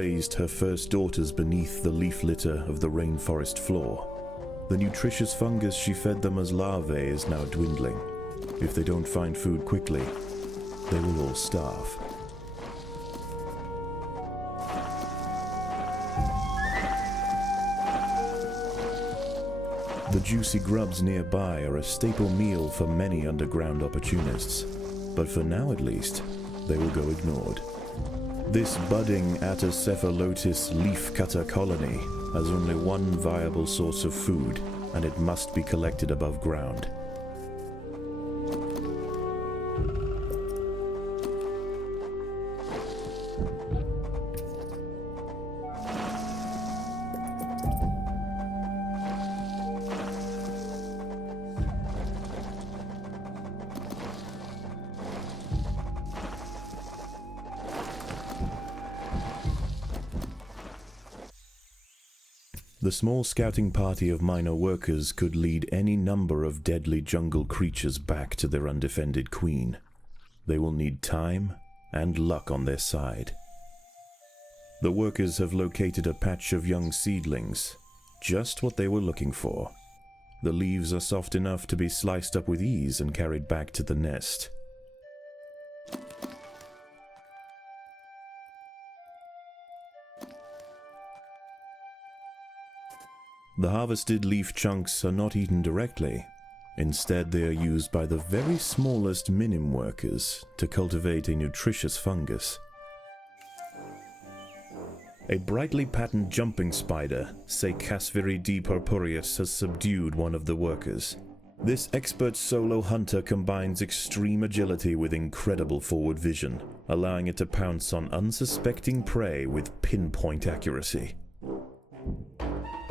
raised her first daughters beneath the leaf litter of the rainforest floor. The nutritious fungus she fed them as larvae is now dwindling. If they don't find food quickly, they will all starve. The juicy grubs nearby are a staple meal for many underground opportunists, but for now at least, they will go ignored. This budding Atacephalotus leafcutter colony has only one viable source of food, and it must be collected above ground. The small scouting party of minor workers could lead any number of deadly jungle creatures back to their undefended queen. They will need time and luck on their side. The workers have located a patch of young seedlings, just what they were looking for. The leaves are soft enough to be sliced up with ease and carried back to the nest. The harvested leaf chunks are not eaten directly. Instead, they are used by the very smallest minim workers to cultivate a nutritious fungus. A brightly patterned jumping spider, Casviridae purpureus, has subdued one of the workers. This expert solo hunter combines extreme agility with incredible forward vision, allowing it to pounce on unsuspecting prey with pinpoint accuracy.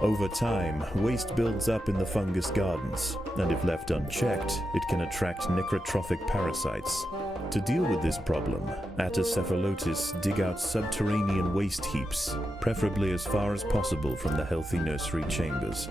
Over time, waste builds up in the fungus gardens, and if left unchecked, it can attract necrotrophic parasites. To deal with this problem, Atacephalotus dig out subterranean waste heaps, preferably as far as possible from the healthy nursery chambers.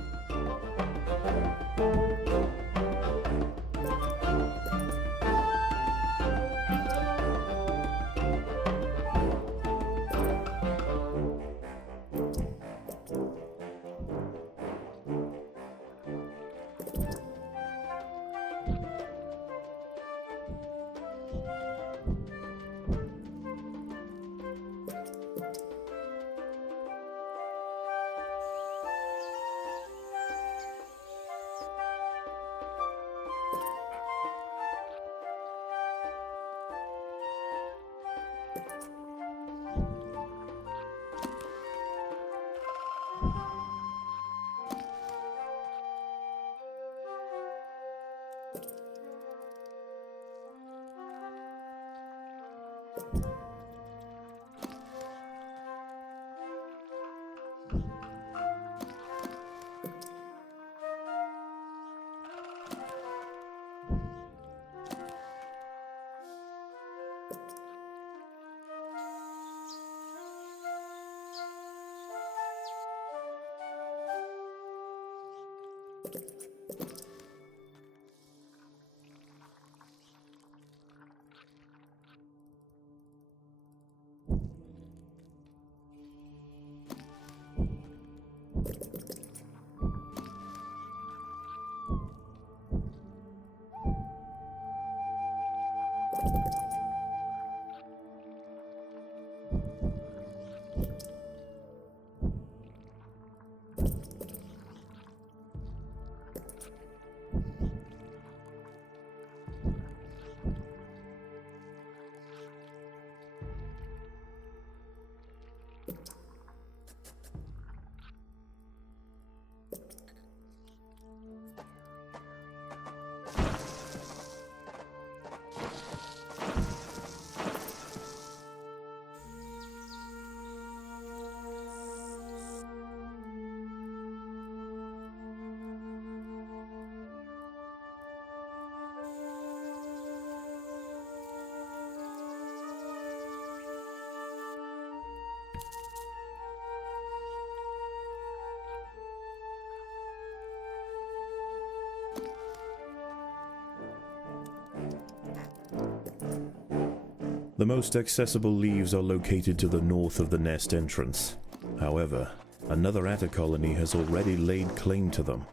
The most accessible leaves are located to the north of the nest entrance. However, another atta colony has already laid claim to them.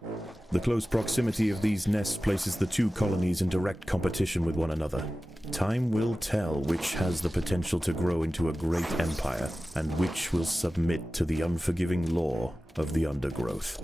The close proximity of these nests places the two colonies in direct competition with one another. Time will tell which has the potential to grow into a great empire, and which will submit to the unforgiving law of the undergrowth.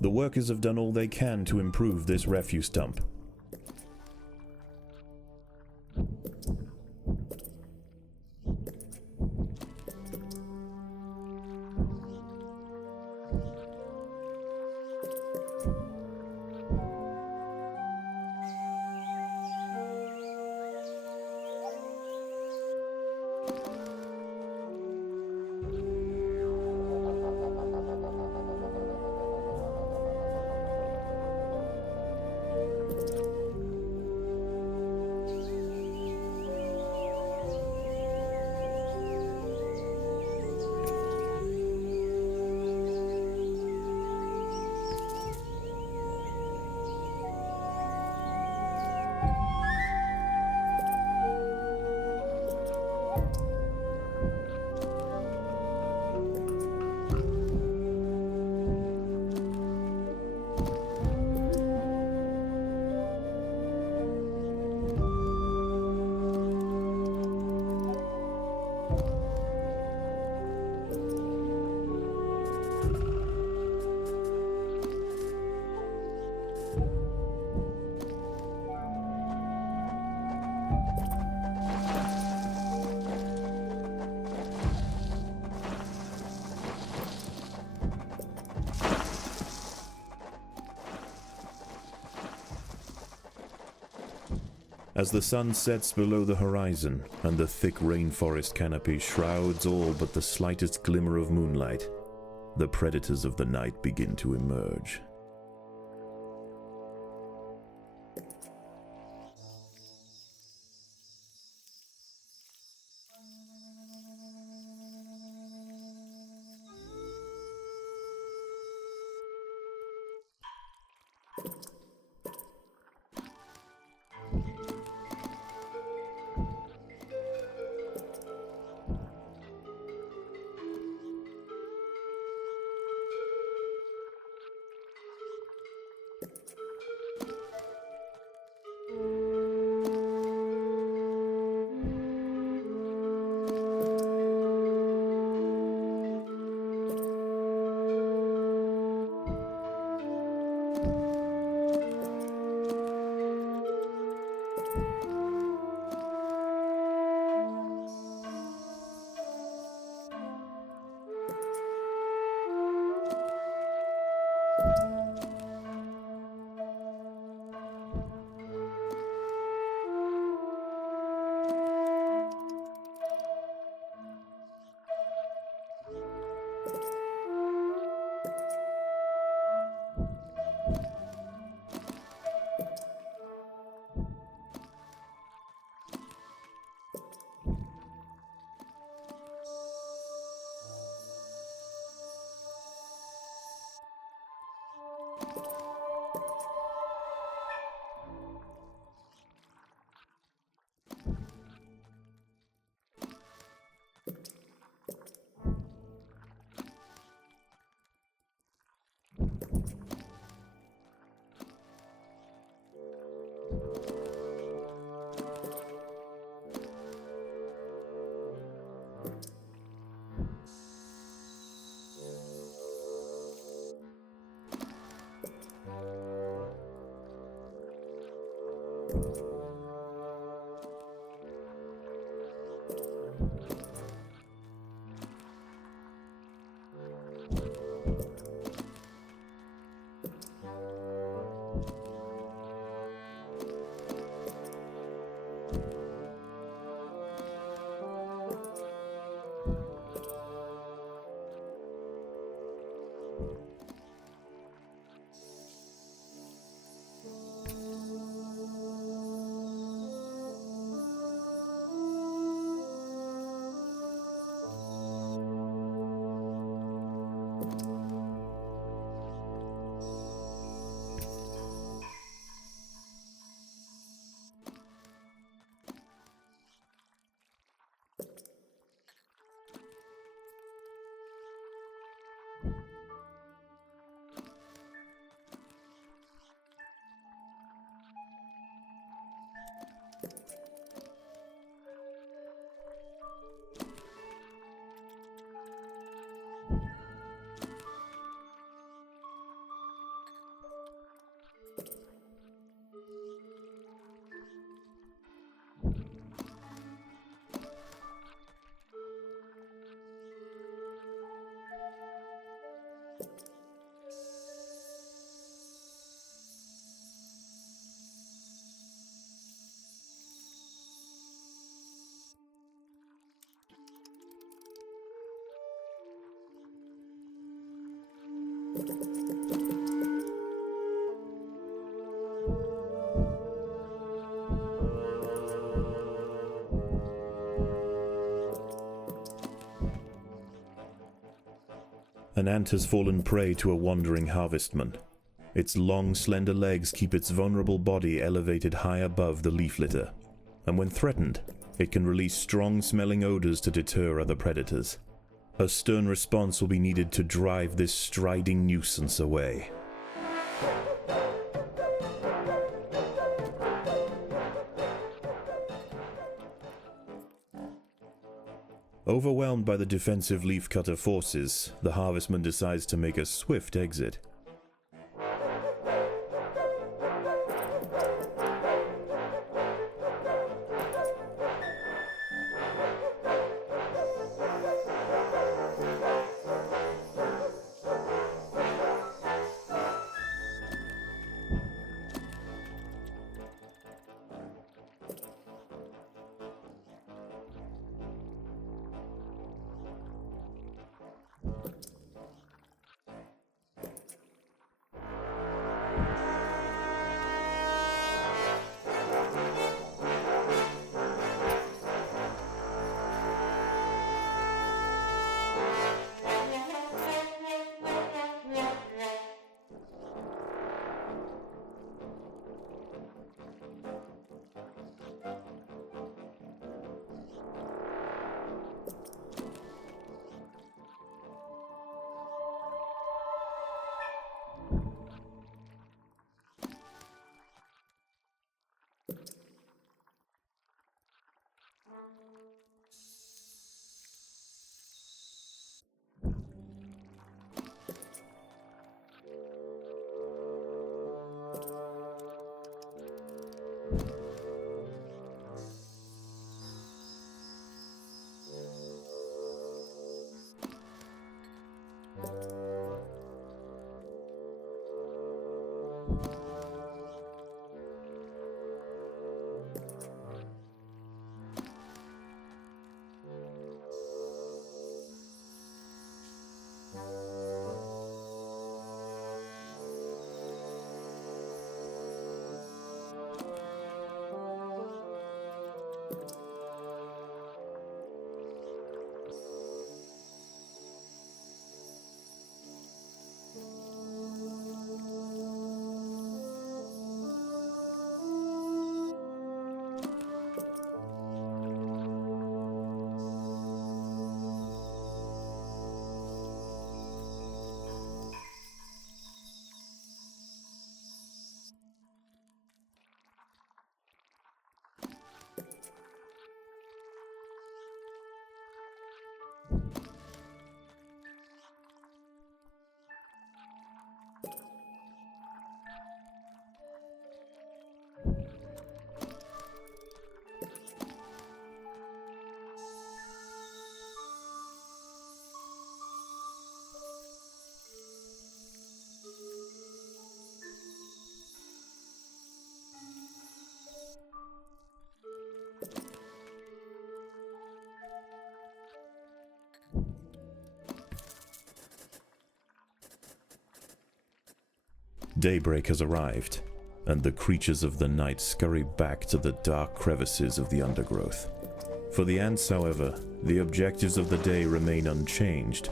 The workers have done all they can to improve this refuse dump. As the sun sets below the horizon and the thick rainforest canopy shrouds all but the slightest glimmer of moonlight, the predators of the night begin to emerge. An ant has fallen prey to a wandering harvestman. Its long, slender legs keep its vulnerable body elevated high above the leaf litter, and when threatened, it can release strong-smelling odors to deter other predators. A stern response will be needed to drive this striding nuisance away. Overwhelmed by the defensive leafcutter forces, the harvestman decides to make a swift exit. Daybreak has arrived, and the creatures of the night scurry back to the dark crevices of the undergrowth. For the ants, however, the objectives of the day remain unchanged.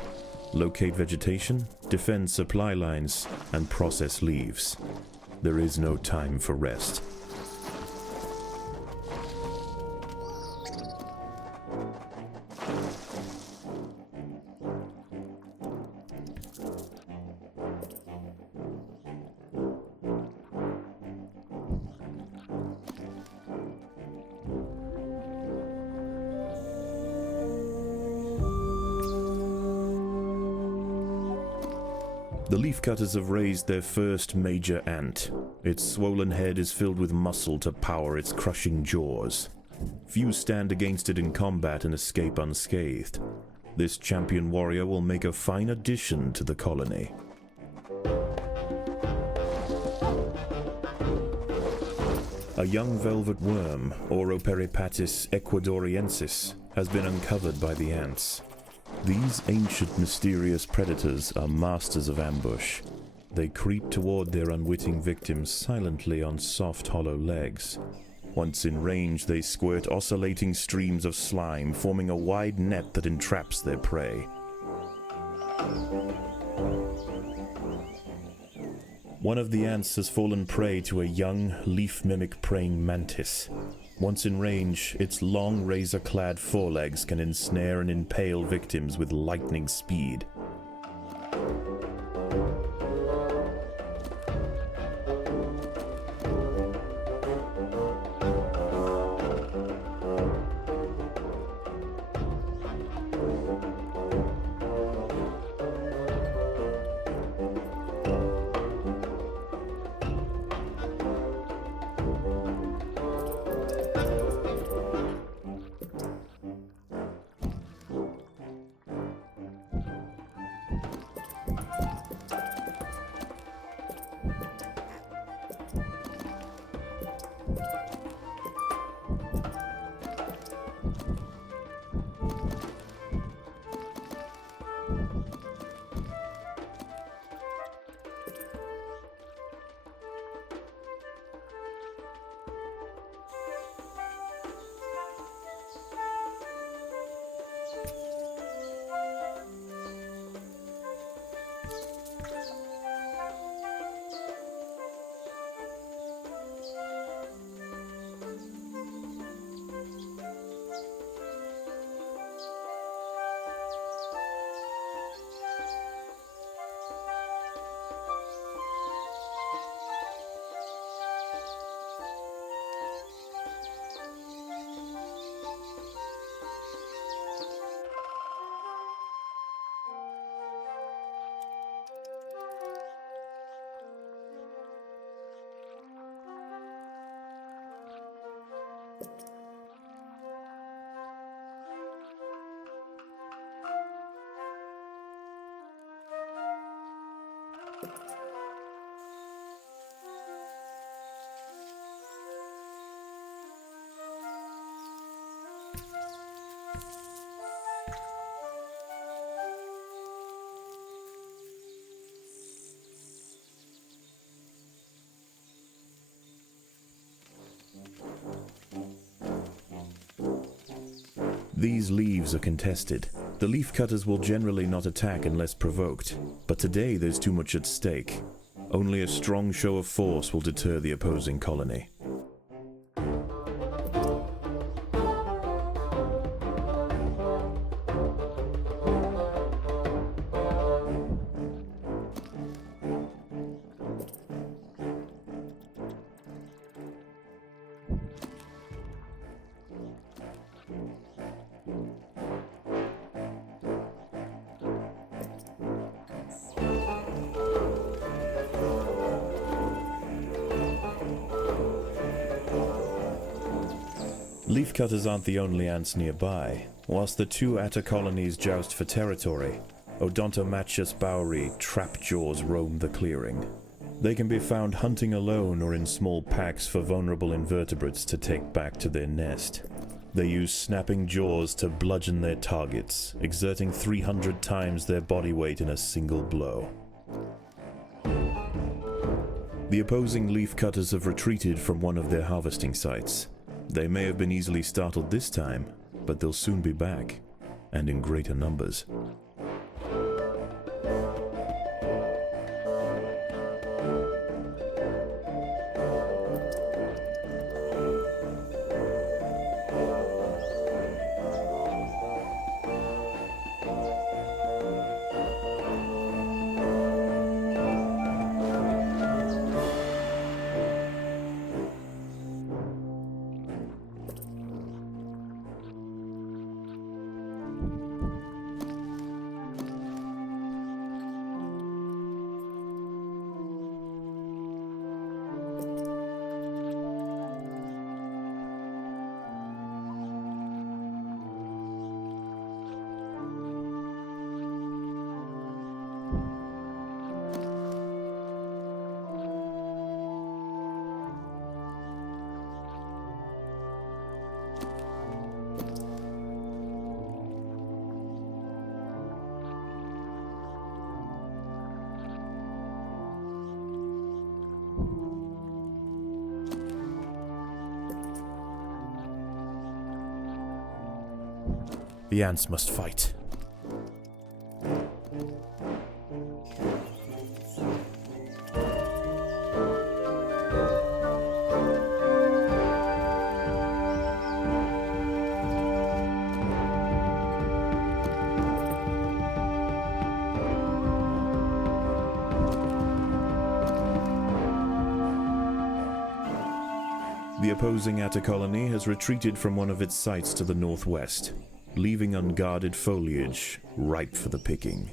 Locate vegetation, defend supply lines, and process leaves. There is no time for rest. The leafcutters have raised their first major ant. Its swollen head is filled with muscle to power its crushing jaws. Few stand against it in combat and escape unscathed. This champion warrior will make a fine addition to the colony. A young velvet worm, Oroperipatis ecuadoriensis, has been uncovered by the ants. These ancient mysterious predators are masters of ambush. They creep toward their unwitting victims silently on soft, hollow legs. Once in range, they squirt oscillating streams of slime, forming a wide net that entraps their prey. One of the ants has fallen prey to a young, leaf-mimic praying mantis. Once in range, its long, razor-clad forelegs can ensnare and impale victims with lightning speed. These leaves are contested. The leafcutters will generally not attack unless provoked, but today there's too much at stake. Only a strong show of force will deter the opposing colony. Leafcutters aren't the only ants nearby. Whilst the two atta colonies joust for territory, Odontomachus bauri trapjaws roam the clearing. They can be found hunting alone or in small packs for vulnerable invertebrates to take back to their nest. They use snapping jaws to bludgeon their targets, exerting 300 times their body weight in a single blow. The opposing leafcutters have retreated from one of their harvesting sites. They may have been easily startled this time, but they'll soon be back, and in greater numbers. The ants must fight. The opposing atta colony has retreated from one of its sites to the northwest, leaving unguarded foliage ripe for the picking.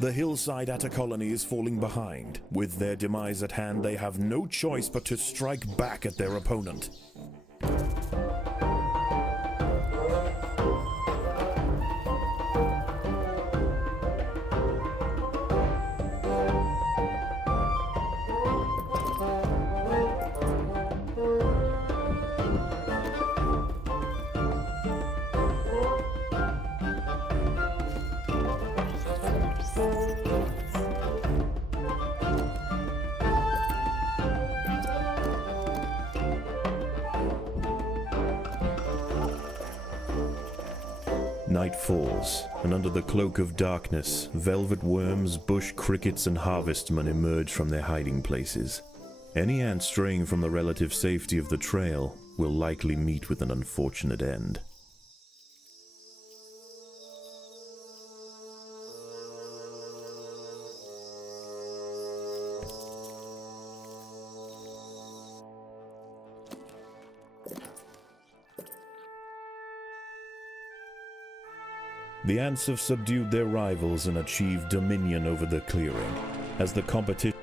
The hillside atta colony is falling behind. With their demise at hand, they have no choice but to strike back at their opponent. Night falls, and under the cloak of darkness, velvet worms, bush crickets, and harvestmen emerge from their hiding places. Any ant straying from the relative safety of the trail will likely meet with an unfortunate end. The ants have subdued their rivals and achieved dominion over the clearing. As the competition